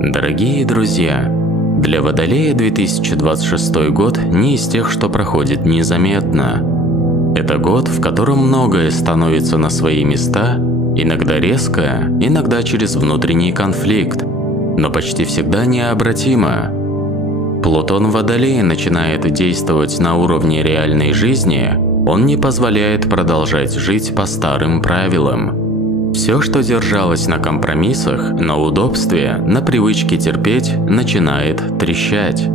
Дорогие друзья, для Водолея 2026 год не из тех, что проходит незаметно. Это год, в котором многое становится на свои места, иногда резко, иногда через внутренний конфликт, но почти всегда необратимо. Плутон в Водолее начинает действовать на уровне реальной жизни, он не позволяет продолжать жить по старым правилам. Все, что держалось на компромиссах, на удобстве, на привычке терпеть, начинает трещать.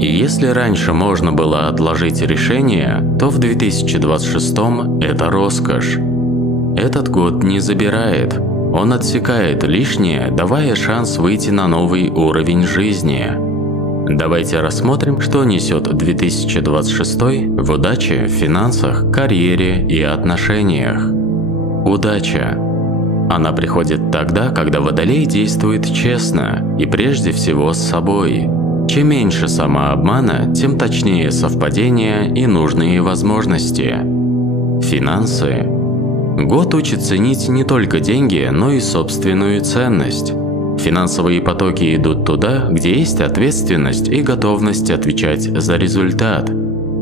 И если раньше можно было отложить решение, то в 2026 это роскошь. Этот год не забирает, он отсекает лишнее, давая шанс выйти на новый уровень жизни. Давайте рассмотрим, что несет 2026 в удаче, финансах, карьере и отношениях. Удача. Она приходит тогда, когда Водолей действует честно и прежде всего с собой. Чем меньше самообмана, тем точнее совпадения и нужные возможности. Финансы. Год учит ценить не только деньги, но и собственную ценность. Финансовые потоки идут туда, где есть ответственность и готовность отвечать за результат.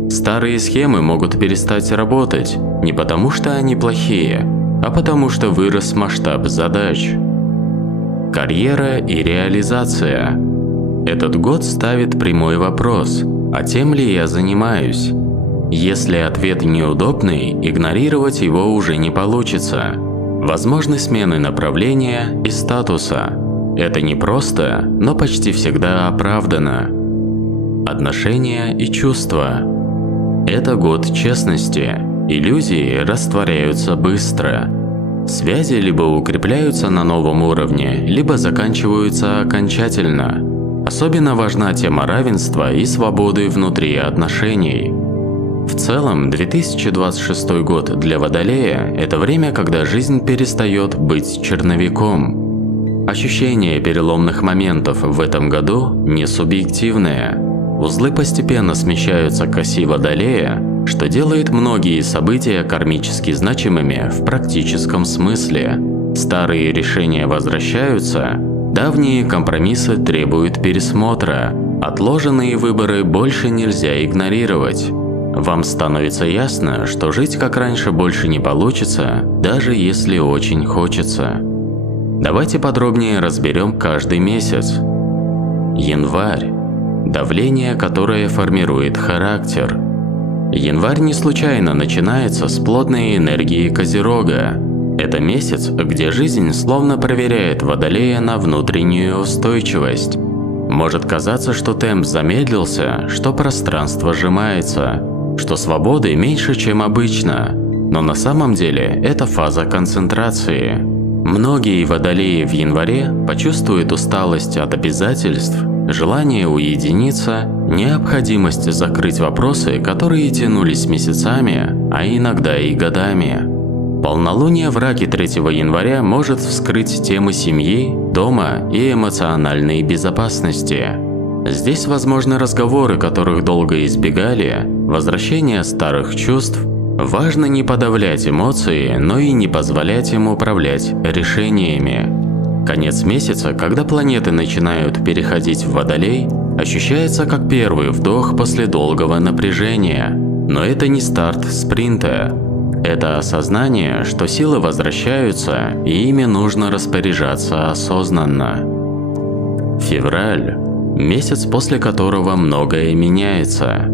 Старые схемы могут перестать работать не потому, что они плохие, а потому что вырос масштаб задач. Карьера и реализация. Этот год ставит прямой вопрос: а тем ли я занимаюсь? Если ответ неудобный, игнорировать его уже не получится. Возможны смены направления и статуса. Это непросто, но почти всегда оправдано. Отношения и чувства. Это год честности. Иллюзии растворяются быстро. Связи либо укрепляются на новом уровне, либо заканчиваются окончательно. Особенно важна тема равенства и свободы внутри отношений. В целом, 2026 год для Водолея – это время, когда жизнь перестает быть черновиком. Ощущение переломных моментов в этом году не субъективное. Узлы постепенно смещаются к оси Водолея, что делает многие события кармически значимыми в практическом смысле. Старые решения возвращаются, давние компромиссы требуют пересмотра, отложенные выборы больше нельзя игнорировать. Вам становится ясно, что жить как раньше больше не получится, даже если очень хочется. Давайте подробнее разберем каждый месяц. Январь. Давление, которое формирует характер. Январь не случайно начинается с плотной энергии Козерога. Это месяц, где жизнь словно проверяет Водолея на внутреннюю устойчивость. Может казаться, что темп замедлился, что пространство сжимается, что свободы меньше, чем обычно, но на самом деле это фаза концентрации. Многие Водолеи в январе почувствуют усталость от обязательств, желание уединиться, необходимость закрыть вопросы, которые тянулись месяцами, а иногда и годами. Полнолуние в Раке 3 января может вскрыть темы семьи, дома и эмоциональной безопасности. Здесь возможны разговоры, которых долго избегали, возвращение старых чувств. Важно не подавлять эмоции, но и не позволять им управлять решениями. Конец месяца, когда планеты начинают переходить в Водолей, ощущается как первый вдох после долгого напряжения. Но это не старт спринта. Это осознание, что силы возвращаются, и ими нужно распоряжаться осознанно. Февраль. Месяц, после которого многое меняется.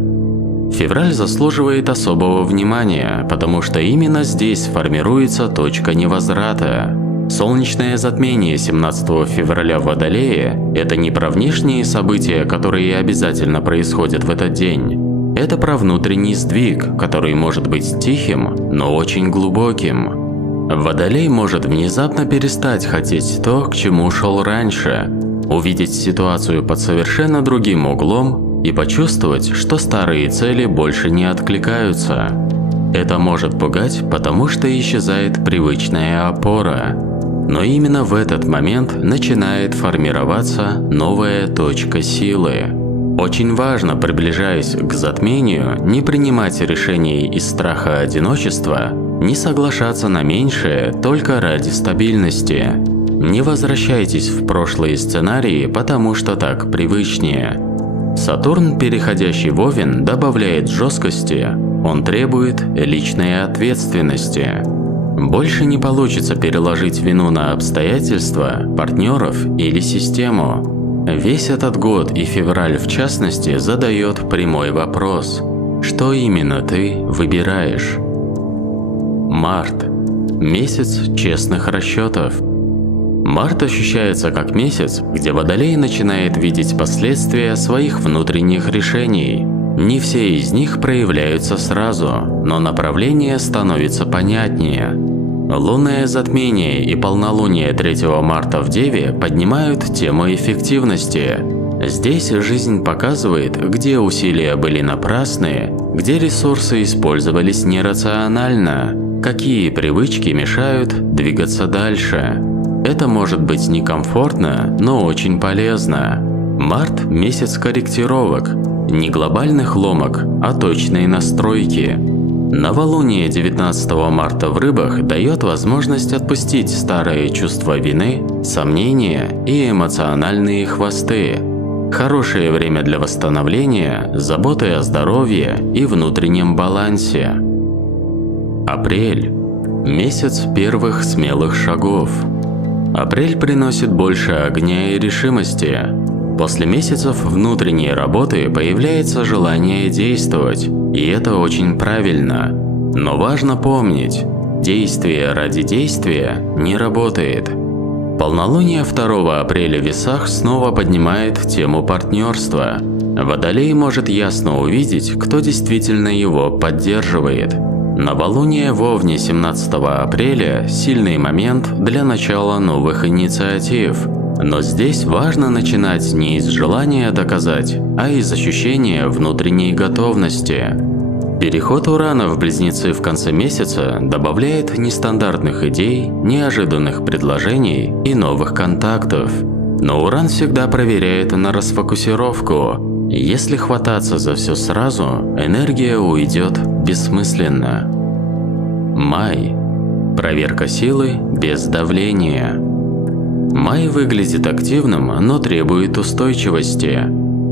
Февраль заслуживает особого внимания, потому что именно здесь формируется точка невозврата. Солнечное затмение 17 февраля в Водолее – это не про внешние события, которые обязательно происходят в этот день. Это про внутренний сдвиг, который может быть тихим, но очень глубоким. Водолей может внезапно перестать хотеть то, к чему шел раньше, увидеть ситуацию под совершенно другим углом и почувствовать, что старые цели больше не откликаются. Это может пугать, потому что исчезает привычная опора. Но именно в этот момент начинает формироваться новая точка силы. Очень важно, приближаясь к затмению, не принимать решений из страха одиночества, не соглашаться на меньшее только ради стабильности. Не возвращайтесь в прошлые сценарии, потому что так привычнее. Сатурн, переходящий в Овен, добавляет жесткости, он требует личной ответственности. Больше не получится переложить вину на обстоятельства, партнеров или систему. Весь этот год и февраль в частности задает прямой вопрос: что именно ты выбираешь? Март. Месяц честных расчетов. Март ощущается как месяц, где Водолей начинает видеть последствия своих внутренних решений. Не все из них проявляются сразу, но направление становится понятнее. Лунное затмение и полнолуние 3 марта в Деве поднимают тему эффективности. Здесь жизнь показывает, где усилия были напрасны, где ресурсы использовались нерационально, какие привычки мешают двигаться дальше. Это может быть некомфортно, но очень полезно. Март – месяц корректировок, не глобальных ломок, а точной настройки. Новолуние 19 марта в Рыбах дает возможность отпустить старые чувства вины, сомнения и эмоциональные хвосты. Хорошее время для восстановления, заботы о здоровье и внутреннем балансе. Апрель – месяц первых смелых шагов. Апрель приносит больше огня и решимости. После месяцев внутренней работы появляется желание действовать, и это очень правильно. Но важно помнить, действие ради действия не работает. Полнолуние 2 апреля в Весах снова поднимает тему партнерства. Водолей может ясно увидеть, кто действительно его поддерживает. Новолуние в Овне 17 апреля – сильный момент для начала новых инициатив. Но здесь важно начинать не из желания доказать, а из ощущения внутренней готовности. Переход Урана в Близнецы в конце месяца добавляет нестандартных идей, неожиданных предложений и новых контактов. Но Уран всегда проверяет на расфокусировку. Если хвататься за все сразу, энергия уйдет бессмысленно. Май. Проверка силы без давления. Май выглядит активным, но требует устойчивости.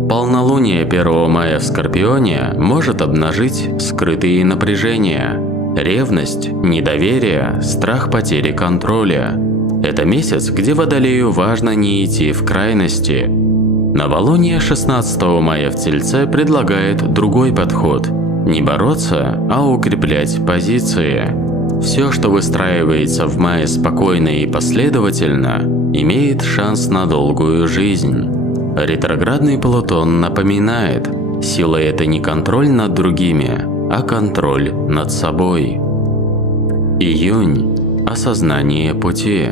Полнолуние 1 мая в Скорпионе может обнажить скрытые напряжения, ревность, недоверие, страх потери контроля. Это месяц, где Водолею важно не идти в крайности. Новолуние 16 мая в Тельце предлагает другой подход – не бороться, а укреплять позиции. Все, что выстраивается в мае спокойно и последовательно, имеет шанс на долгую жизнь. Ретроградный Плутон напоминает, сила – это не контроль над другими, а контроль над собой. Июнь. Осознание пути.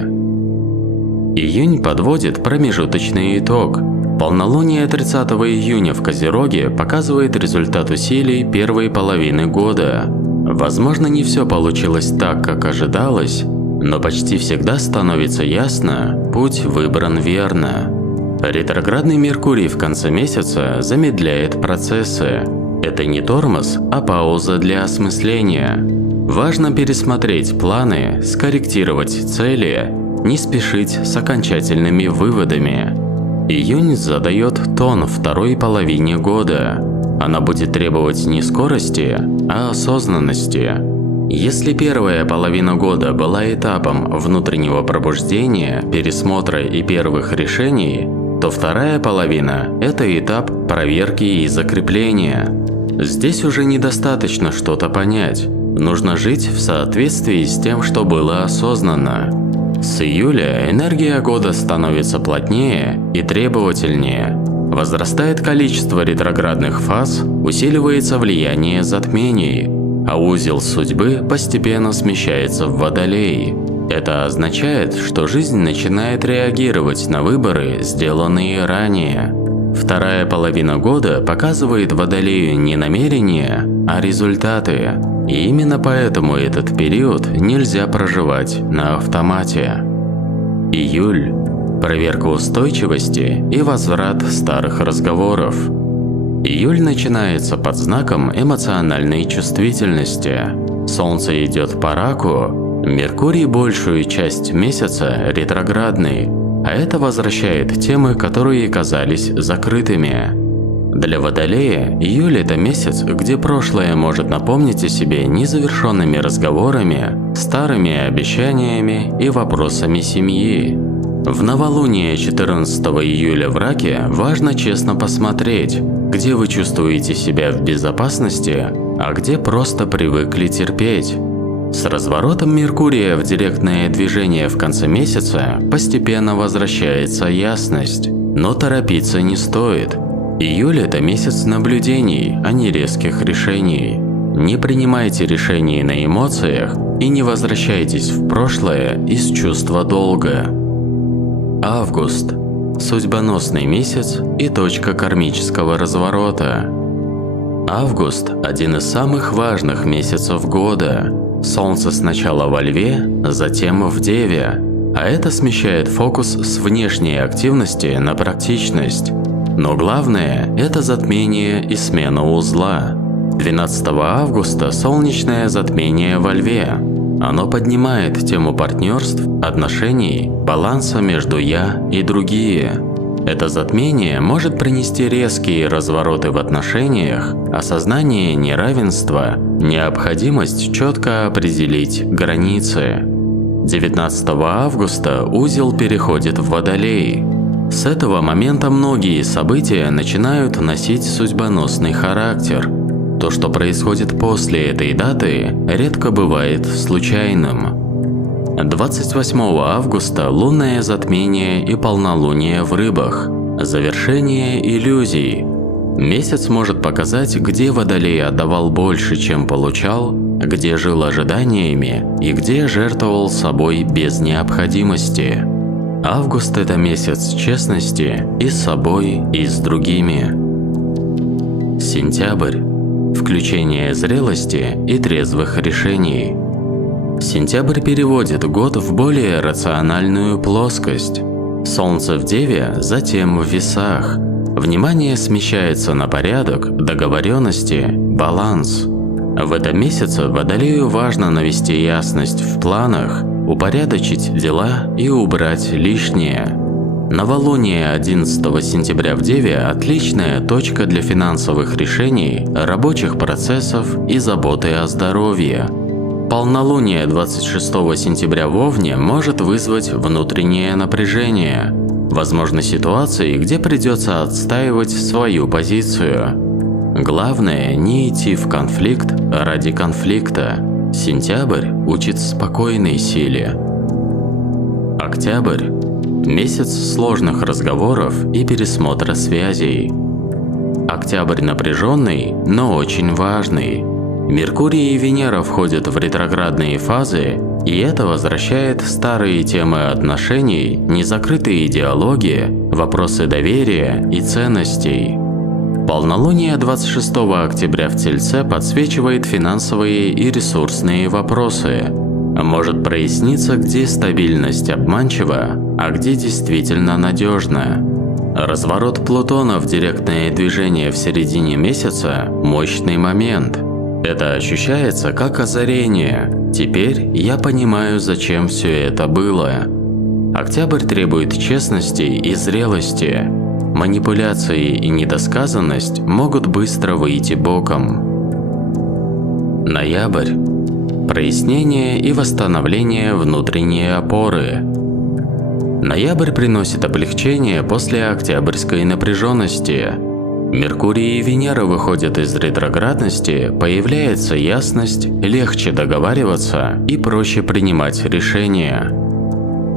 Июнь подводит промежуточный итог. Полнолуние 30 июня в Козероге показывает результат усилий первой половины года. Возможно, не все получилось так, как ожидалось, но почти всегда становится ясно, путь выбран верно. Ретроградный Меркурий в конце месяца замедляет процессы. Это не тормоз, а пауза для осмысления. Важно пересмотреть планы, скорректировать цели, не спешить с окончательными выводами. Июнь задает тон второй половине года. Она будет требовать не скорости, а осознанности. Если первая половина года была этапом внутреннего пробуждения, пересмотра и первых решений, то вторая половина – это этап проверки и закрепления. Здесь уже недостаточно что-то понять. Нужно жить в соответствии с тем, что было осознанно. С июля энергия года становится плотнее и требовательнее. Возрастает количество ретроградных фаз, усиливается влияние затмений, а узел судьбы постепенно смещается в Водолей. Это означает, что жизнь начинает реагировать на выборы, сделанные ранее. Вторая половина года показывает Водолею не намерения, а результаты. И именно поэтому этот период нельзя проживать на автомате. Июль. Проверка устойчивости и возврат старых разговоров. Июль начинается под знаком эмоциональной чувствительности. Солнце идет по раку, Меркурий большую часть месяца ретроградный, а это возвращает темы, которые казались закрытыми. Для Водолея июль – это месяц, где прошлое может напомнить о себе незавершенными разговорами, старыми обещаниями и вопросами семьи. В новолуние 14 июля в Раке важно честно посмотреть, где вы чувствуете себя в безопасности, а где просто привыкли терпеть. С разворотом Меркурия в директное движение в конце месяца постепенно возвращается ясность, но торопиться не стоит. Июль – это месяц наблюдений, а не резких решений. Не принимайте решений на эмоциях и не возвращайтесь в прошлое из чувства долга. Август – судьбоносный месяц и точка кармического разворота. Август – один из самых важных месяцев года. Солнце сначала во Льве, затем в Деве, а это смещает фокус с внешней активности на практичность. Но главное – это затмение и смена узла. 12 августа солнечное затмение во Льве. Оно поднимает тему партнерств, отношений, баланса между «я» и «другие». Это затмение может принести резкие развороты в отношениях, осознание неравенства, необходимость четко определить границы. 19 августа узел переходит в Водолей. С этого момента многие события начинают носить судьбоносный характер. То, что происходит после этой даты, редко бывает случайным. 28 августа лунное затмение и полнолуние в Рыбах. Завершение иллюзий. Месяц может показать, где Водолей отдавал больше, чем получал, где жил ожиданиями и где жертвовал собой без необходимости. Август – это месяц честности и с собой, и с другими. Сентябрь – включение зрелости и трезвых решений. Сентябрь переводит год в более рациональную плоскость. Солнце в Деве, затем в Весах. Внимание смещается на порядок, договоренности, баланс. В этом месяце Водолею важно навести ясность в планах, упорядочить дела и убрать лишнее. Новолуние 11 сентября в Деве – отличная точка для финансовых решений, рабочих процессов и заботы о здоровье. Полнолуние 26 сентября в Овне может вызвать внутреннее напряжение, возможно ситуации, где придется отстаивать свою позицию. Главное – не идти в конфликт ради конфликта. Сентябрь учит спокойной силе. Октябрь – месяц сложных разговоров и пересмотра связей. Октябрь напряженный, но очень важный. Меркурий и Венера входят в ретроградные фазы, и это возвращает старые темы отношений, незакрытые диалоги, вопросы доверия и ценностей. Полнолуние 26 октября в Тельце подсвечивает финансовые и ресурсные вопросы. Может проясниться, где стабильность обманчива, а где действительно надежна. Разворот Плутона в директное движение в середине месяца – мощный момент. Это ощущается как озарение. Теперь я понимаю, зачем все это было. Октябрь требует честности и зрелости. Манипуляции и недосказанность могут быстро выйти боком. Ноябрь. Прояснение и восстановление внутренней опоры. Ноябрь приносит облегчение после октябрьской напряженности. Меркурий и Венера выходят из ретроградности, появляется ясность, легче договариваться и проще принимать решения.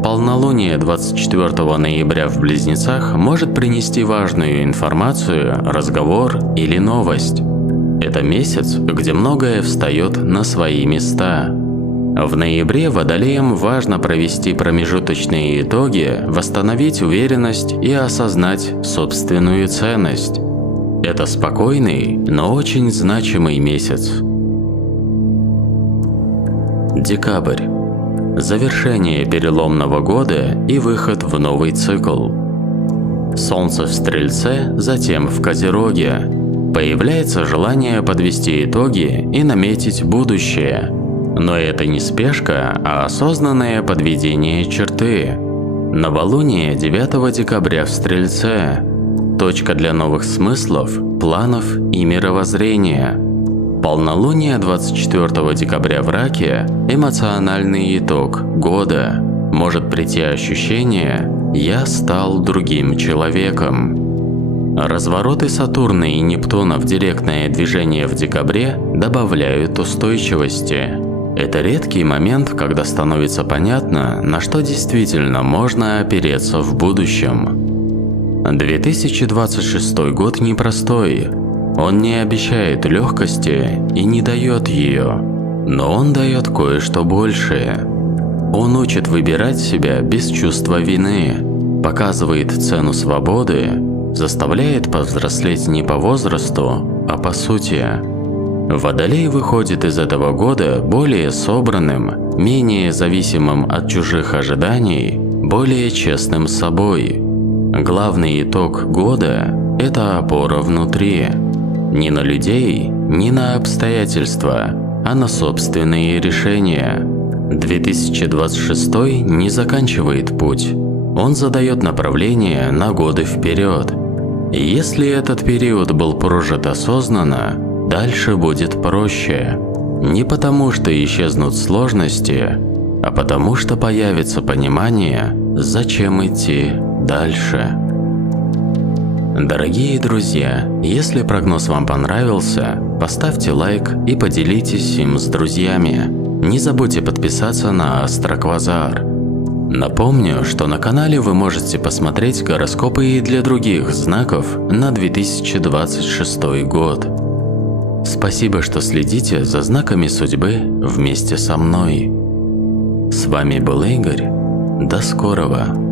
Полнолуние 24 ноября в Близнецах может принести важную информацию, разговор или новость. Это месяц, где многое встает на свои места. В ноябре Водолеям важно провести промежуточные итоги, восстановить уверенность и осознать собственную ценность. Это спокойный, но очень значимый месяц. Декабрь. Завершение переломного года и выход в новый цикл. Солнце в Стрельце, затем в Козероге. Появляется желание подвести итоги и наметить будущее. Но это не спешка, а осознанное подведение черты. Новолуние 9 декабря в Стрельце. Точка для новых смыслов, планов и мировоззрения. Полнолуние 24 декабря в Раке – эмоциональный итог года. Может прийти ощущение «я стал другим человеком». Развороты Сатурна и Нептуна в директное движение в декабре добавляют устойчивости. Это редкий момент, когда становится понятно, на что действительно можно опереться в будущем. 2026 год непростой. Он не обещает легкости и не дает ее, но он дает кое-что большее. Он учит выбирать себя без чувства вины, показывает цену свободы, заставляет повзрослеть не по возрасту, а по сути. Водолей выходит из этого года более собранным, менее зависимым от чужих ожиданий, более честным с собой. Главный итог года – это опора внутри. Не на людей, не на обстоятельства, а на собственные решения. 2026 не заканчивает путь. Он задает направление на годы вперед. И если этот период был прожит осознанно, дальше будет проще. Не потому, что исчезнут сложности, а потому, что появится понимание, зачем идти дальше. Дорогие друзья, если прогноз вам понравился, поставьте лайк и поделитесь им с друзьями. Не забудьте подписаться на Астроквазар. Напомню, что на канале вы можете посмотреть гороскопы и для других знаков на 2026 год. Спасибо, что следите за знаками судьбы вместе со мной. С вами был Игорь. До скорого.